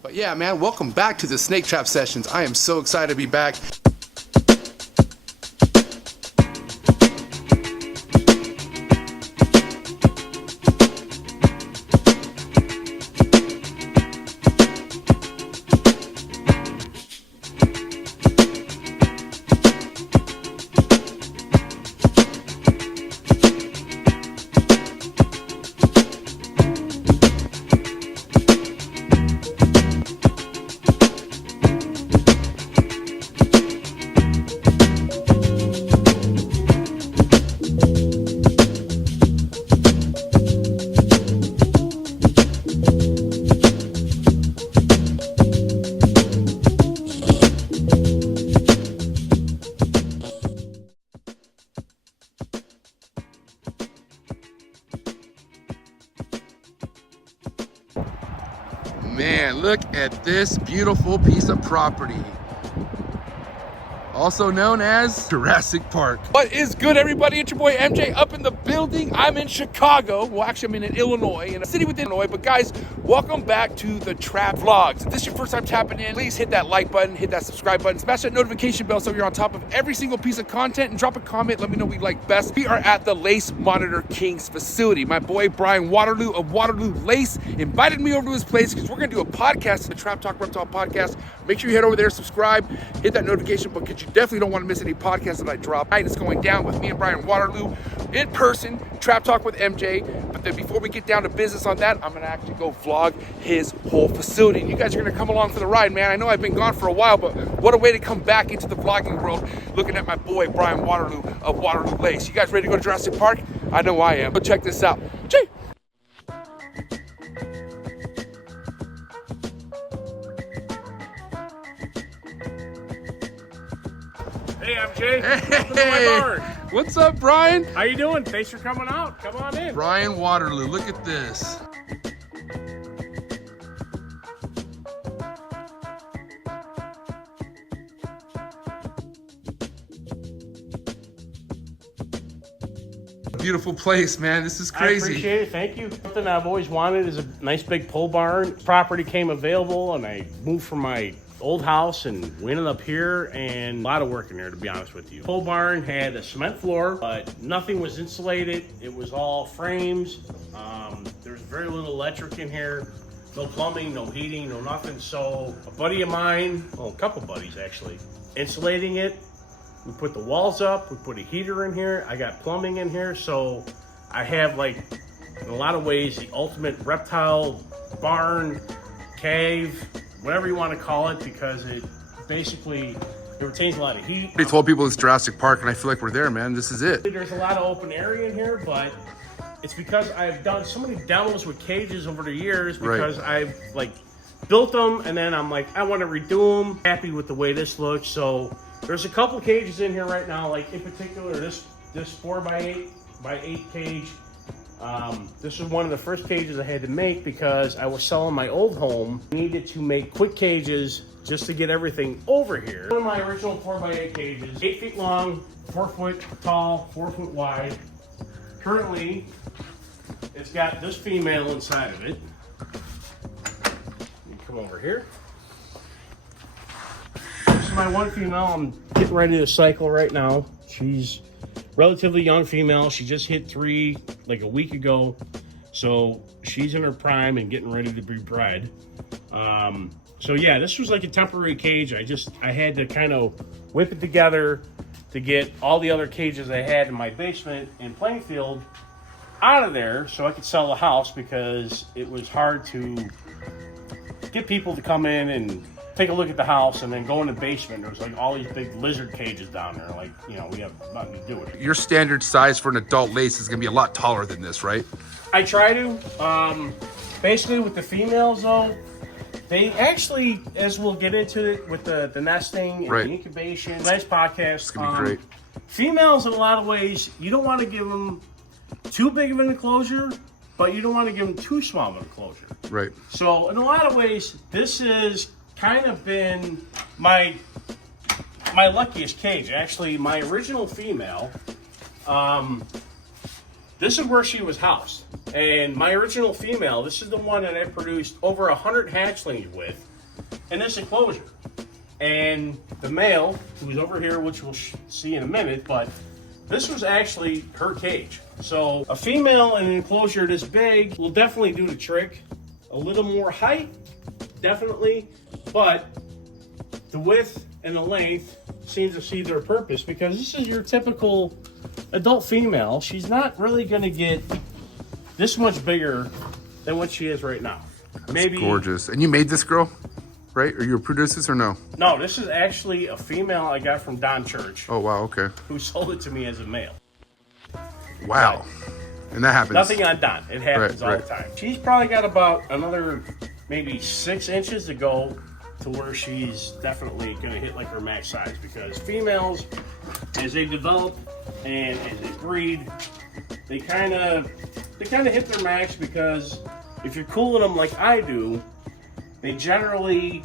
But yeah, man, welcome back to the Snake Trap Sessions. I am so excited to be back. Man, look at this beautiful piece of property. Also known as Jurassic Park. What is good, everybody? It's your boy MJ up in the building. I'm in Chicago. Well, actually, I'm in Illinois, in a city within Illinois. But guys, welcome back to the Trap Vlogs. If this is your first time tapping in, please hit that like button, hit that subscribe button, smash that notification bell so you're on top of every single piece of content, and drop a comment. Let me know what you like best. We are at the Lace Monitor Kings facility. My boy Bryan Waterloo of Waterloo Lace invited me over to his place because we're gonna do a podcast, the Trap Talk Reptile podcast. Make sure you head over there, subscribe, hit that notification bell because you definitely don't want to miss any podcasts that I drop. It's going down with me and Bryan Waterloo in person, Trap Talk with MJ. But then before we get down to business on that, I'm gonna actually go vlog his whole facility. And you guys are gonna come along for the ride, man. I know I've been gone for a while, but what a way to come back into the vlogging world, looking at my boy Bryan Waterloo of Waterloo Lace. You guys ready to go to Jurassic Park? I know I am. But check this out. Gee. Hey, I'm Jay. Welcome to my barn. What's up, Bryan? How you doing? Thanks for coming out. Come on in. Bryan Waterloo, look at this. Beautiful place, man. This is crazy. I appreciate it. Thank you. Something I've always wanted is a nice big pole barn. Property came available, and I moved from my old house and we ended up here, and a lot of work in there, to be honest with you. Pole barn had a cement floor, but nothing was insulated. It was all frames. There was very little electric in here. No plumbing, no heating, no nothing. So a buddy of mine, well, a couple buddies actually, insulating it. We put the walls up, we put a heater in here. I got plumbing in here. So I have, like, in a lot of ways, the ultimate reptile barn, cave, whatever you want to call it, because it basically, it retains a lot of heat. They told people it's Jurassic Park, and I feel like we're there, man. This is it. There's a lot of open area in here, but it's because I've done so many demos with cages over the years, because I've, like, built them, and then I'm like, I want to redo them. Happy with the way this looks. So there's a couple cages in here right now, like in particular this 4x8 cage. This was one of the first cages I had to make because I was selling my old home. I needed to make quick cages just to get everything over here. One of my original 4x8 cages, 8 feet long, 4 foot tall, 4 foot wide. Currently, it's got this female inside of it. Let me come over here. This is my one female. I'm getting ready to cycle right now. She's relatively young female. She just hit 3 like a week ago. So she's in her prime and getting ready to be bred. So yeah, this was like a temporary cage. I had to kind of whip it together to get all the other cages I had in my basement and playing field out of there so I could sell the house, because it was hard to get people to come in and take a look at the house and then go in the basement. There was like all these big lizard cages down there. Like, you know, we have nothing to do with it. Your standard size for an adult lace is gonna be a lot taller than this, right? I try to. Basically with the females though, they actually, as we'll get into it with the nesting and the incubation, nice podcast. It's gonna be great. Females, in a lot of ways, you don't want to give them too big of an enclosure, but you don't want to give them too small of an enclosure. Right. So in a lot of ways, this has kind of been my luckiest cage. Actually, my original female, this is where she was housed. And my original female, this is the one that I produced over 100 hatchlings with in this enclosure. And the male, who's over here, which we'll see in a minute, but this was actually her cage. So a female in an enclosure this big will definitely do the trick. A little more height, definitely, but the width and the length seems to see their purpose, because this is your typical adult female. She's not really going to get this much bigger than what she is right now. Maybe gorgeous. And you made this girl, right? Or you produced this or no? No, this is actually a female I got from Don Church. Oh wow, okay. Who sold it to me as a male. Wow. And that happens. Nothing on Don. It happens all the time. She's probably got about another maybe 6 inches to go to where she's definitely going to hit like her max size, because females, as they develop and as they breed, they kind of hit their max, because if you're cooling them like I do, they generally,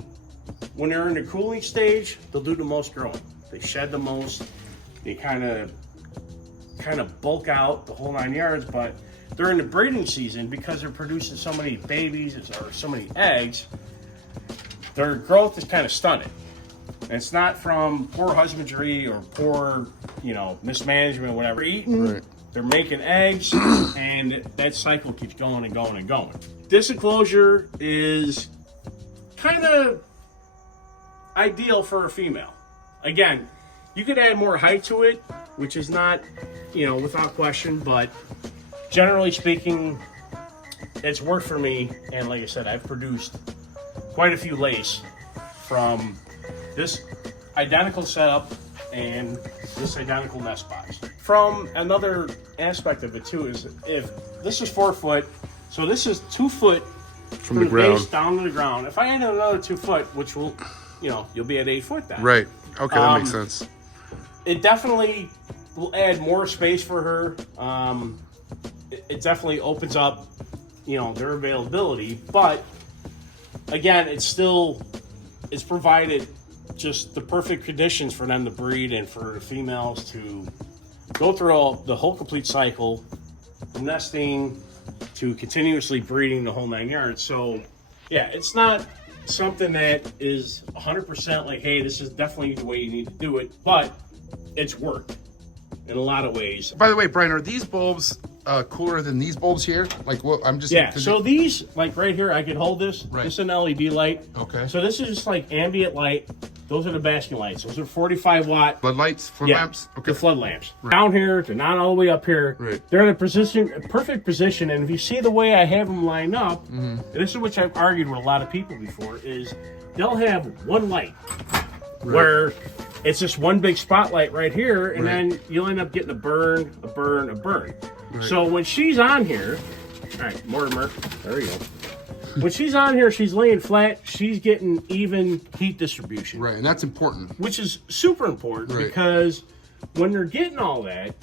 when they're in the cooling stage, they'll do the most growing. They shed the most. They kind of bulk out the whole 9 yards. But during the breeding season, because they're producing so many babies or so many eggs, their growth is kind of stunted. And it's not from poor husbandry or poor, mismanagement or whatever. They're eating, they're making eggs, and that cycle keeps going and going and going. This enclosure is kind of ideal for a female. Again, you could add more height to it, which is not, without question, but generally speaking, it's worked for me. And like I said, I've produced quite a few lace from this identical setup and this identical nest box. From another aspect of it too is, if this is 4 foot, so this is 2 foot from the base down to the ground. If I add another 2 foot, which will, you'll be at 8 foot then. Right. Okay, that makes sense. It definitely will add more space for her. It definitely opens up, their availability. But again, it's provided just the perfect conditions for them to breed and for the females to go through the whole complete cycle, from nesting to continuously breeding the whole 9 yards. So yeah, it's not something that is 100% like, hey, this is definitely the way you need to do it, but it's worked in a lot of ways. By the way, Brian, are these bulbs cooler than these bulbs here? Like, what? I'm just so these, like right here, I could hold this. Right. This is an LED light. Okay. So this is just like ambient light. Those are the basking lights. Those are 45 watt floodlights, lamps. Okay. The flood lamps. Right. Down here, they're not all the way up here. Right. They're in a perfect position. And if you see the way I have them lined up, and this is which I've argued with a lot of people before, is they'll have one light where it's just one big spotlight right here, and then you'll end up getting a burn, a burn, a burn. Right. So when she's on here, all right, Mortimer, there you go. When she's on here, she's laying flat, she's getting even heat distribution. Right, and that's important. Which is super important, because when they're getting all that,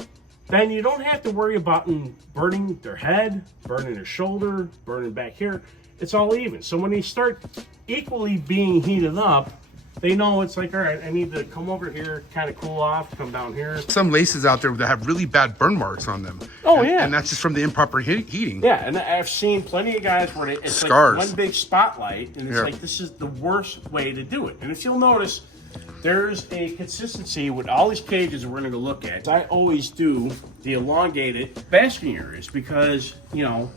then you don't have to worry about them burning their head, burning their shoulder, burning back here. It's all even. So when they start equally being heated up, they know it's like, all right, I need to come over here, kind of cool off, come down here. Some laces out there that have really bad burn marks on them. Oh, and that's just from the improper heating. Yeah, and I've seen plenty of guys where it's scars. Like one big spotlight, and it's like, this is the worst way to do it. And if you'll notice, there's a consistency with all these cages we're going to go look at. I always do the elongated basking areas, because, you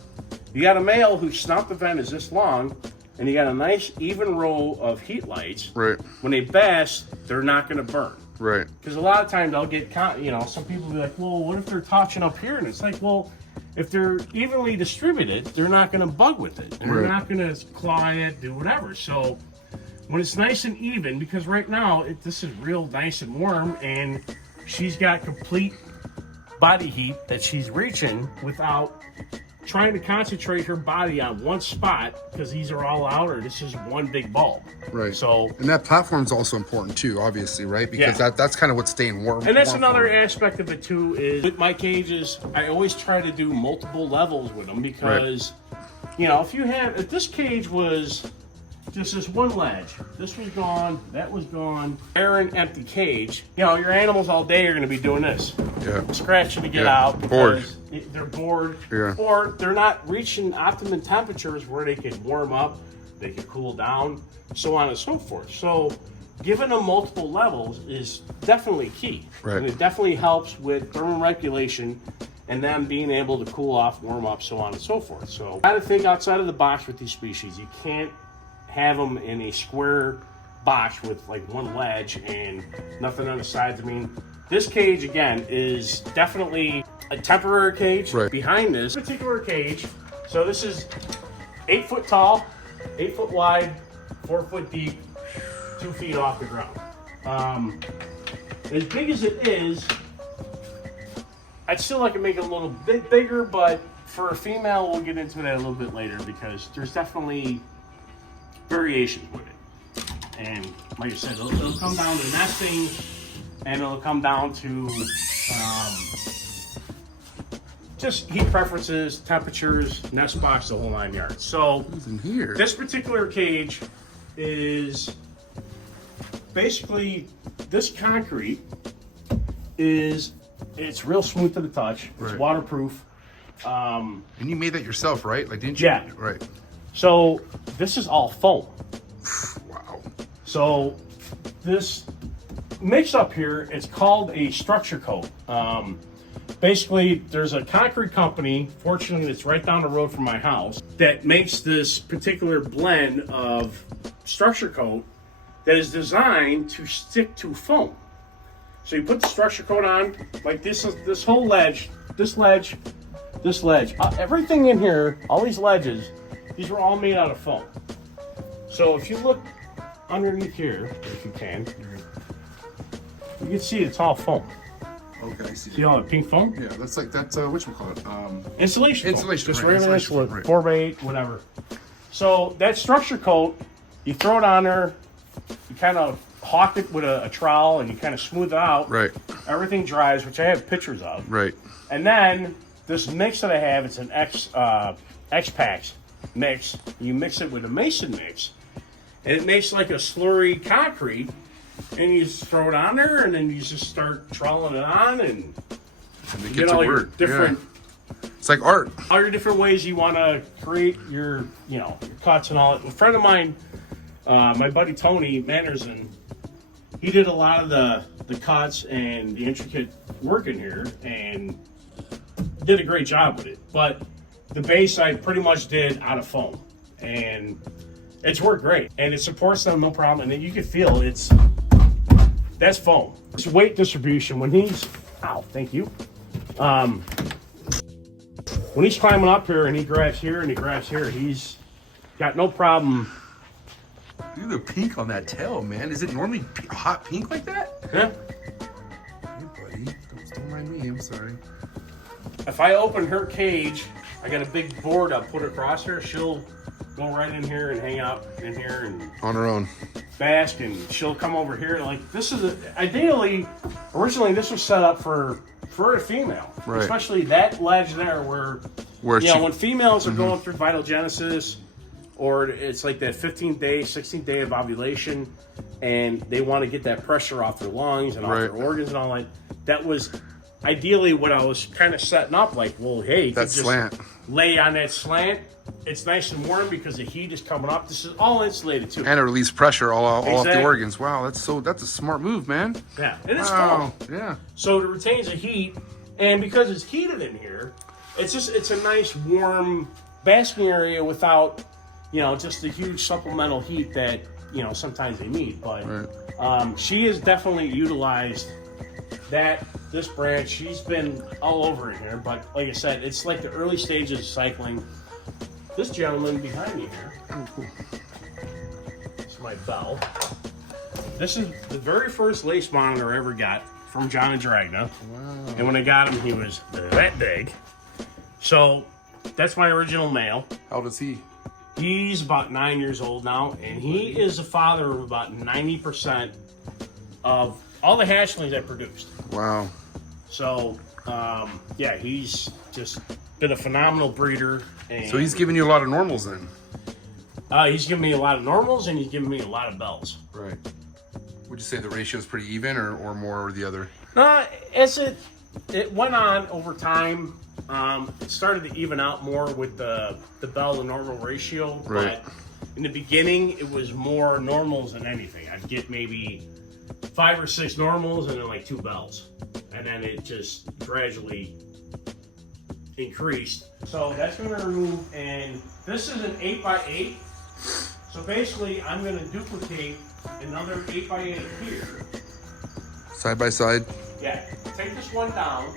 got a male whose snout vent is this long, and you got a nice even row of heat lights. Right. When they bask, they're not going to burn. Right. Because a lot of times they'll get, some people will be like, well, what if they're touching up here? And it's like, well, if they're evenly distributed, they're not going to bug with it. And they're not going to claw it, do whatever. So when it's nice and even, because right now this is real nice and warm, and she's got complete body heat that she's reaching without trying to concentrate her body on one spot, because these are all out, or this is one big bulb. Right. So, and that platform's also important too, obviously, right? Because that's kind of what's staying warm. And that's another aspect of it too, is with my cages, I always try to do multiple levels with them, because, if this cage was just this one ledge. This was gone, that was gone. They're an empty cage. You know, your animals all day are gonna be doing this. Yeah. Scratching to get out because they're bored. Yeah. Or they're not reaching optimum temperatures where they could warm up, they could cool down, so on and so forth. So giving them multiple levels is definitely key. Right. And it definitely helps with thermoregulation and them being able to cool off, warm up, so on and so forth. So gotta think outside of the box with these species. You can't have them in a square box with like one ledge and nothing on the sides. I mean, this cage again is definitely a temporary cage. Right. Behind this particular cage, so this is 8 foot tall, 8 foot wide, 4 foot deep, 2 feet off the ground. As big as it is, I'd still like to make it a little bit bigger, but for a female, we'll get into that a little bit later because there's definitely variations with it. And like I said, it'll come down to nesting, and it'll come down to just heat preferences, temperatures, nest box, the whole 9 yards. So who's in here? This particular cage is basically this concrete it's real smooth to the touch. It's right. waterproof. And you made that yourself, right? Like, didn't you? Yeah. Right. So this is all foam. Wow. So this mix up here, it's called a structure coat. Basically, there's a concrete company, fortunately it's right down the road from my house, that makes this particular blend of structure coat that is designed to stick to foam. So you put the structure coat on, like this whole ledge, this ledge, everything in here, all these ledges, these were all made out of foam. So if you look underneath here, if you can see it's all foam. Okay, I see. See all the pink foam? Yeah, that's whatchamacallit? Insulation. Insulation. Just right, regular insulation, with right. 4x8, whatever. So that structure coat, you throw it on there, you kind of hawk it with a trowel, and you kind of smooth it out. Right. Everything dries, which I have pictures of. Right. And then this mix that I have, it's an X-Pax mix. You mix it with a mason mix, and it makes like a slurry concrete. And you just throw it on there, and then you just start troweling it on, and it you gets all to your work. different. Yeah. It's like art. All your different ways you want to create your, your cuts and all. A friend of mine, my buddy Tony Manderson, he did a lot of the cuts and the intricate work in here, and did a great job with it. But the base I pretty much did out of foam, and it's worked great, and it supports them no problem. And then you can feel that's foam. It's weight distribution when he's thank you. When he's climbing up here and he grabs here and he grabs here, he's got no problem. Look at the pink on that tail, man. Is it normally hot pink like that? Yeah. Hey, buddy. Don't mind me. I'm sorry. If I open her cage, I got a big board I'll put across her. She'll go right in here and hang out in here and on her own bask, and she'll come over here. Like, this is originally this was set up for a female, right? Especially that ledge there where when females are going through vital genesis, or it's like that 15th day, 16th day of ovulation, and they want to get that pressure off their lungs and off their organs and all that. That was ideally what I was kind of setting up. Like, well, hey, you could just slant. Lay on that slant. It's nice and warm because the heat is coming up. This is all insulated too. And it releases pressure all off the organs. Wow, that's a smart move, man. Yeah, and it's foam. Yeah. So it retains the heat, and because it's heated in here, it's a nice warm basking area without, just the huge supplemental heat that, sometimes they need. But she has definitely utilized this branch. She's been all over in here, but like I said, it's like the early stages of cycling. This gentleman behind me here, it's my bell. This is the very first lace monitor I ever got from John and Dragna. Wow. And when I got him, he was that big. So that's my original male. How old is he? He's about 9 years old now, and he is the father of about 90% of all the hatchlings I produced. Wow. So, he's just been a phenomenal breeder. And so he's giving you a lot of normals then? He's giving me a lot of normals and he's giving me a lot of bells. Right. Would you say the ratio is pretty even, or more or the other? As it went on over time, it started to even out more with the bell to normal ratio. Right. But in the beginning, it was more normals than anything. I'd get maybe 5 or 6 normals and then like 2 bells. And then it just gradually increased. So that's going to remove, and this is an 8x8. So basically, I'm going to duplicate another 8x8 here. Side by side? Yeah. Take this one down.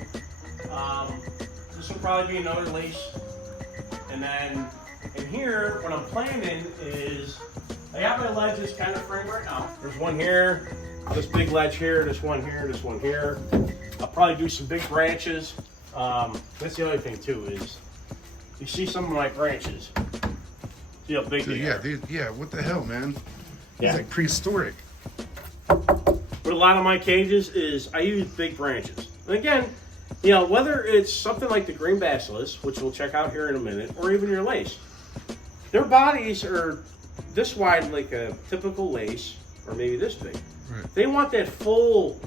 This will probably be another lace. And then in here, what I'm planning is, I have my ledges kind of framed right now. There's one here, this big ledge here, this one here, this one here. I'll probably do some big branches. That's the other thing too, is you see some of my branches. See how big they are. Yeah, what the hell, man? Yeah. It's like prehistoric. But a lot of my cages is I use big branches. And again, you know, whether it's something like the green basilisk, which we'll check out here in a minute, or even your lace, their bodies are this wide like a typical lace, or maybe this big. Right. They want that full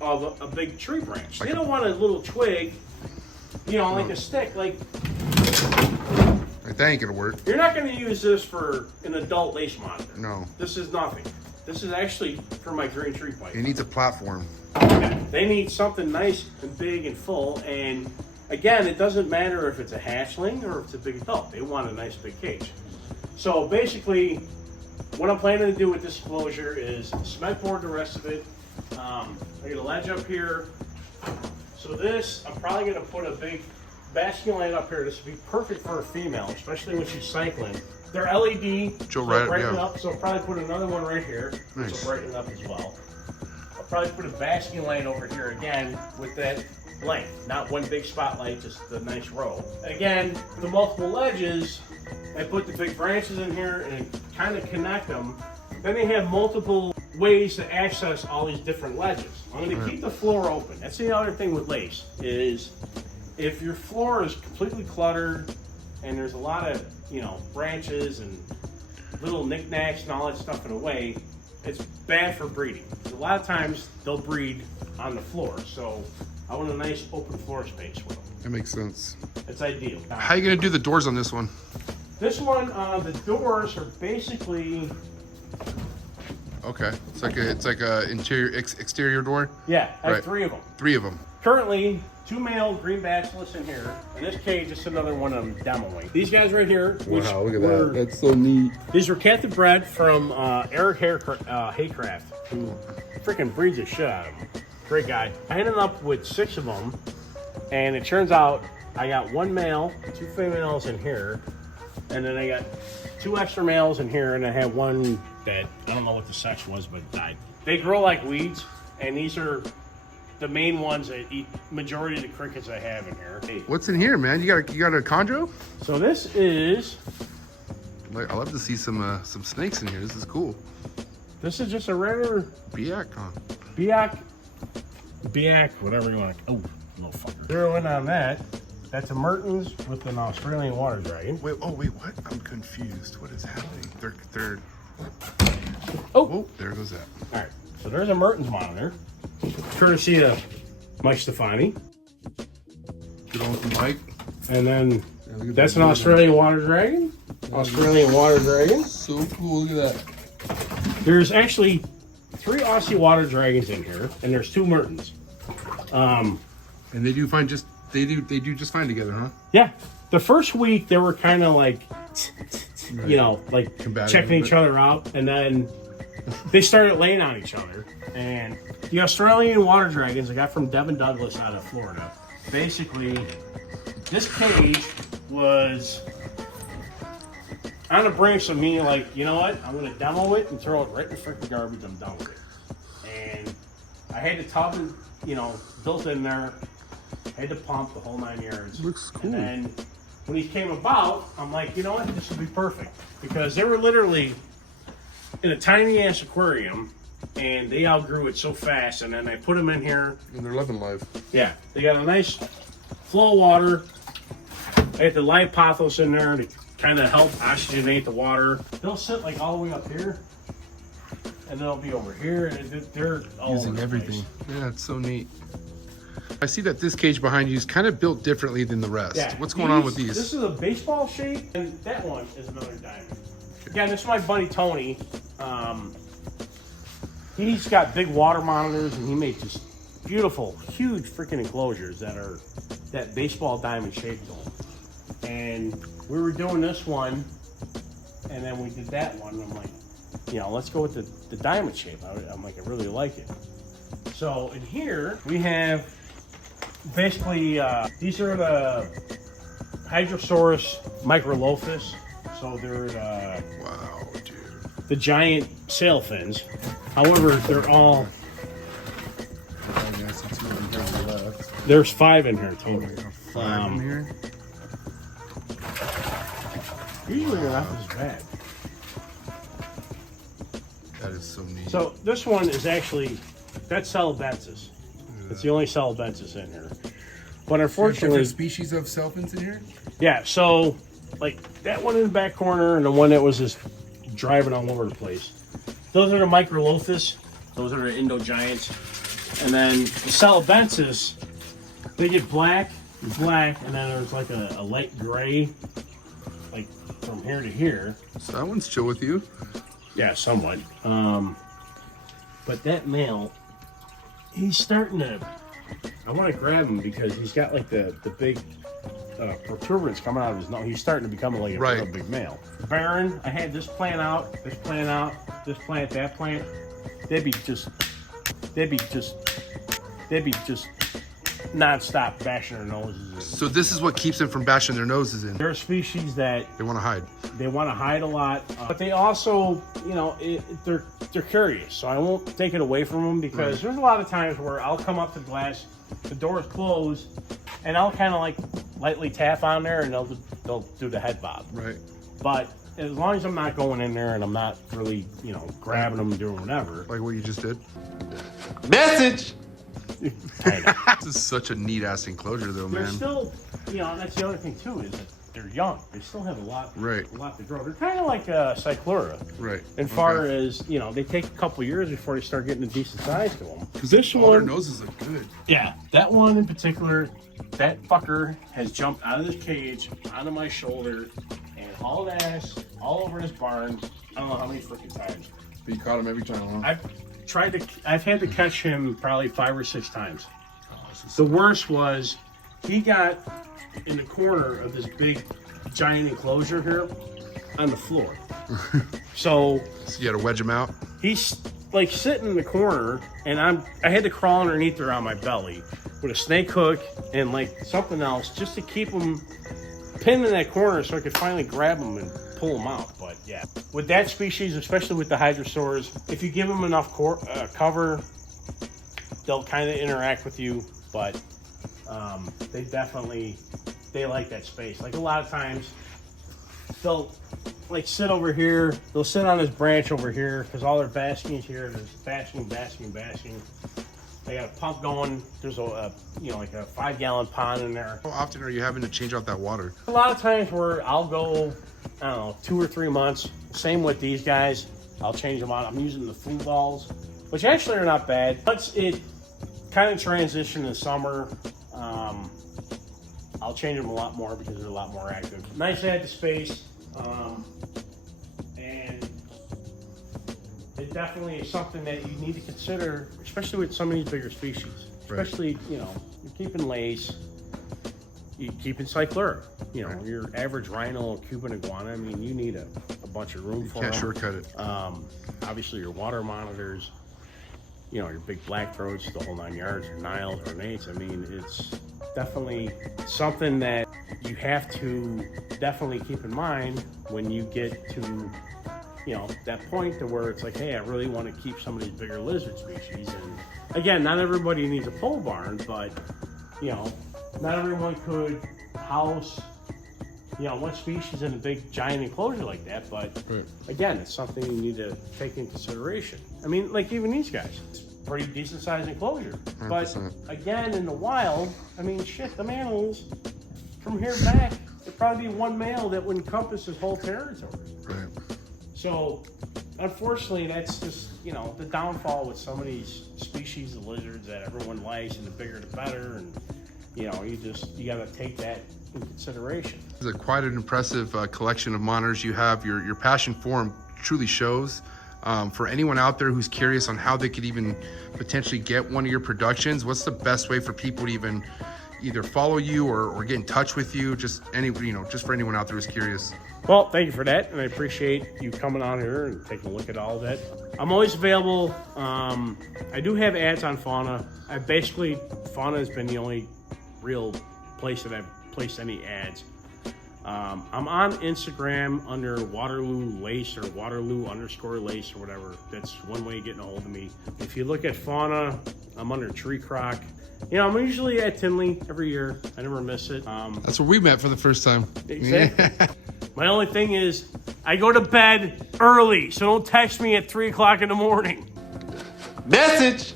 of a big tree branch. They don't want a little twig, you know, like a stick. Like, that ain't gonna work. you're not gonna use this for an adult lace monitor. No. This is nothing. This is actually for my green tree pipe. It needs a platform. They need something nice and big and full. And again, it doesn't matter if it's a hatchling or if it's a big adult. They want a nice big cage. So basically, what I'm planning to do with this enclosure is cement board the rest of it. I got a ledge up here. So this, I'm probably going to put a big basking light up here. This would be perfect for a female, especially when she's cycling. They're LED, so brighten up. So I'll probably put another one right here, which will brighten up as well. I'll probably put a basking light over here again with that length, not one big spotlight, just a nice row. Again, the multiple ledges, I put the big branches in here and kind of connect them. Then they have multiple ways to access all these different ledges. I'm going to keep the floor open. That's the other thing with lace, is if your floor is completely cluttered and there's a lot of, you know, branches and little knickknacks and all that stuff in a way, it's bad for breeding. A lot of times they'll breed on the floor, so I want a nice open floor space with them. That makes sense. It's ideal. How are you gonna do the doors on this one? This one, the doors are basically... Okay, it's like a exterior door. Yeah, I have 3 of them. 3 of them. Currently, 2 male green basilisks in here. In this cage, just another one of them demoing. These guys right here. Wow, look at that. That's so neat. These were captive bred from Eric Haycraft, who freaking breeds the shit out of them. Great guy. I ended up with 6 of them, and it turns out I got 1 male, 2 females in here, and then I got 2 extra males in here, and I had 1 that I don't know what the sex was, but died. They grow like weeds, and these are the main ones that eat majority of the crickets I have in here. Hey. What's in here, man? You got a chondro? So this is... I love to see some snakes in here. This is cool. This is just a regular... Biak, whatever you want to... Oh, little fucker. Zero in on that. That's a Mertens with an Australian water dragon. Wait, what? I'm confused. What is happening? They're... Oh, there goes that. All right, so there's a Mertens monitor, courtesy of Mike Stefani. Good old Mike. And then that's an Australian water dragon. Australian water dragon. So cool, look at that. There's actually 3 Aussie water dragons in here, and there's 2 Mertens. And they do just fine together, huh? Yeah. The first week they were kind of like, you know, like checking each other out, and then they started laying on each other. And the Australian water dragons I got from Devin Douglas out of Florida. Basically, this cage was on the brinks of me like, you know what? I'm gonna demo it and throw it right in the freaking garbage. I'm done with it. And I had the tub, you know, built in there. I had to pump the whole 9 yards. Looks cool. And then when he came about, I'm like, you know what? This would be perfect. Because they were literally in a tiny ass aquarium and they outgrew it so fast. And then I put them in here. And they're loving life. Yeah. They got a nice flow of water. I had the live pothos in there to kind of help oxygenate the water. They'll sit like all the way up here, and they'll be over here, and they're all Using over the everything. place. Yeah, it's so neat. I see that this cage behind you is kind of built differently than the rest. Yeah, What's going on with these? This is a baseball shape, and that one is another diamond. Again, this is my buddy Tony. He's got big water monitors, and he makes just beautiful, huge freaking enclosures that are that baseball diamond shaped to them. And we were doing this one, and then we did that one. And I'm like, you know, let's go with the diamond shape. I'm like, I really like it. So in here we have basically these are the Hydrosaurus microlophus. So they're Wow, dude. the giant sailfins. However, they're all Okay, I see 2 of them here left. there's 5 in here total. 5 in here. Usually they're not this bad. That is so neat. So this one is actually that's Celebensis. It's the only Celebensis in here. But unfortunately, different species of Sailfins in here? yeah. So like that one in the back corner and the one that was just driving all over the place. Those are the Microlophus. Those are the Indo-Giants. And then the Celebensis, they get black, and then there's like a light gray, like from here to here. So that one's chill with you. Yeah, somewhat. But that male, he's starting to. I want to grab him because he's got like the big protuberance coming out of his nose. He's starting to become like a real big male. Baron, I had this plant out, this plant out, this plant, that plant. They'd be just non-stop bashing their noses in. So this is what keeps them from bashing their noses in. They're a species that They want to hide. they want to hide a lot, but they also, you know, they're curious. So I won't take it away from them because there's a lot of times where I'll come up to the glass, the door's closed, and I'll kind of like lightly tap on there, and they'll do the head bob. Right. But as long as I'm not going in there and I'm not really, you know, grabbing them and doing whatever. Like what you just did. Message! This is such a neat ass enclosure though, They're man. still, you know, and that's the other thing too is that they're young. They still have a lot to grow. They're kind of like Cyclura. Right. As far as, you know, they take a couple years before they start getting a decent size to them. Because This all their one, noses look good. yeah, that one in particular, that fucker has jumped out of this cage onto my shoulder and hauled ass all over this barn. I don't know how many freaking times. But you caught him every time, huh? I've had to catch him probably 5 or 6 times. The worst was he got in the corner of this big giant enclosure here on the floor. So you had to wedge him out? he's like sitting in the corner, and I had to crawl underneath there on my belly with a snake hook and like something else just to keep him pinned in that corner so I could finally grab him and pull him out. But yeah, with that species, especially with the hydrosaurs, if you give them enough cover, they'll kind of interact with you. But they like that space. Like a lot of times, they'll like sit over here. They'll sit on this branch over here because all their basking is here. There's basking. They got a pump going. There's a like a 5-gallon pond in there. How often are you having to change out that water? A lot of times where I'll go, I don't know, 2 or 3 months. Same with these guys. I'll change them out. I'm using the food balls, which actually are not bad. Once it kind of transition to summer, I'll change them a lot more because they're a lot more active. Nice to have the space, and it definitely is something that you need to consider, especially with some of these bigger species. Especially, you know, you're keeping lace, you're keeping Cyclura. You know, your average rhino, Cuban iguana, I mean, you need a bunch of room for them. Can't shortcut it. Obviously, your water monitors, you know, your big black throats, the whole 9 yards, or Niles or Nates. I mean, it's definitely something that you have to definitely keep in mind when you get to, you know, that point to where it's like, hey, I really want to keep some of these bigger lizard species. And again, not everybody needs a pole barn, but, you know, not everyone could house, you know, one species in a big giant enclosure like that. But again, it's something you need to take into consideration. I mean, like even these guys, it's pretty decent sized enclosure. 100%. But again, in the wild, I mean, shit, them animals from here back, they're probably be one male that would encompass his whole territory. Right. So, unfortunately, that's just, you know, the downfall with some of these species of lizards that everyone likes, and the bigger the better, and, you know, you got to take that in consideration. It's quite an impressive collection of monitors you have. Your passion for them truly shows. For anyone out there who's curious on how they could even potentially get one of your productions, what's the best way for people to even either follow you or get in touch with you? Just just for anyone out there who's curious. Well, thank you for that, and I appreciate you coming on here and taking a look at all of that. I'm always available. I do have ads on Fauna. Fauna has been the only real place that I've placed any ads. I'm on Instagram under Waterloo Lace or Waterloo_Lace or whatever. That's one way of getting a hold of me. If you look at Fauna, I'm under Tree Croc. You know, I'm usually at Tinley every year. I never miss it. That's where we met for the first time. Exactly. Yeah. My only thing is, I go to bed early, so don't text me at 3 o'clock in the morning. Message.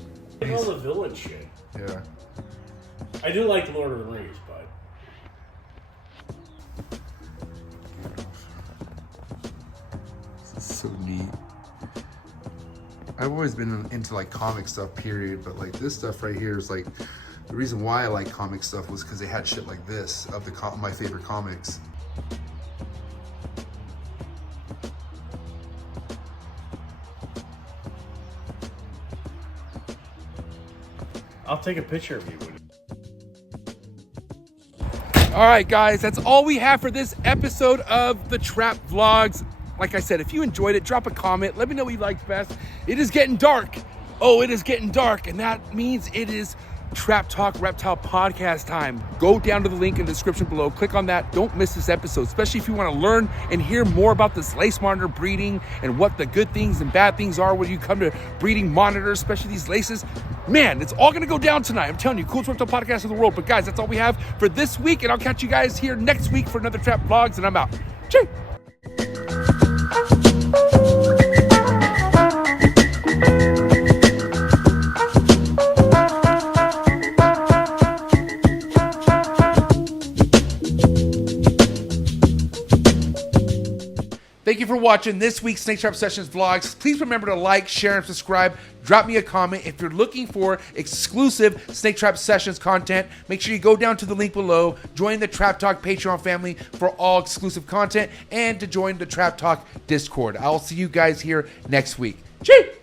All the villain shit. Yeah. I do like the Lord of the Rings, but This is so neat. I've always been into like comic stuff, period, but like this stuff right here is like the reason why I like comic stuff was because they had shit like this of my favorite comics. I'll take a picture of you. All right, guys, that's all we have for this episode of the Trap Vlogs. Like I said, if you enjoyed it, drop a comment. Let me know what you liked best. It is getting dark. Oh, it is getting dark, and that means it is Trap Talk Reptile podcast time. Go down to the link in the description below. Click on that. Don't miss this episode, especially if you want to learn and hear more about this lace monitor breeding and what the good things and bad things are when you come to breeding monitors, especially these laces. Man, it's all going to go down tonight. I'm telling you, coolest reptile podcast in the world. But guys, that's all we have for this week, and I'll catch you guys here next week for another Trap Vlogs, and I'm out. Cheers. Thank you for watching this week's Snake Trap Sessions vlogs. Please remember to like, share, and subscribe. Drop me a comment. If you're looking for exclusive Snake Trap Sessions content, make sure you go down to the link below, join the Trap Talk Patreon family for all exclusive content, and to join the Trap Talk Discord. I'll see you guys here next week. Cheers!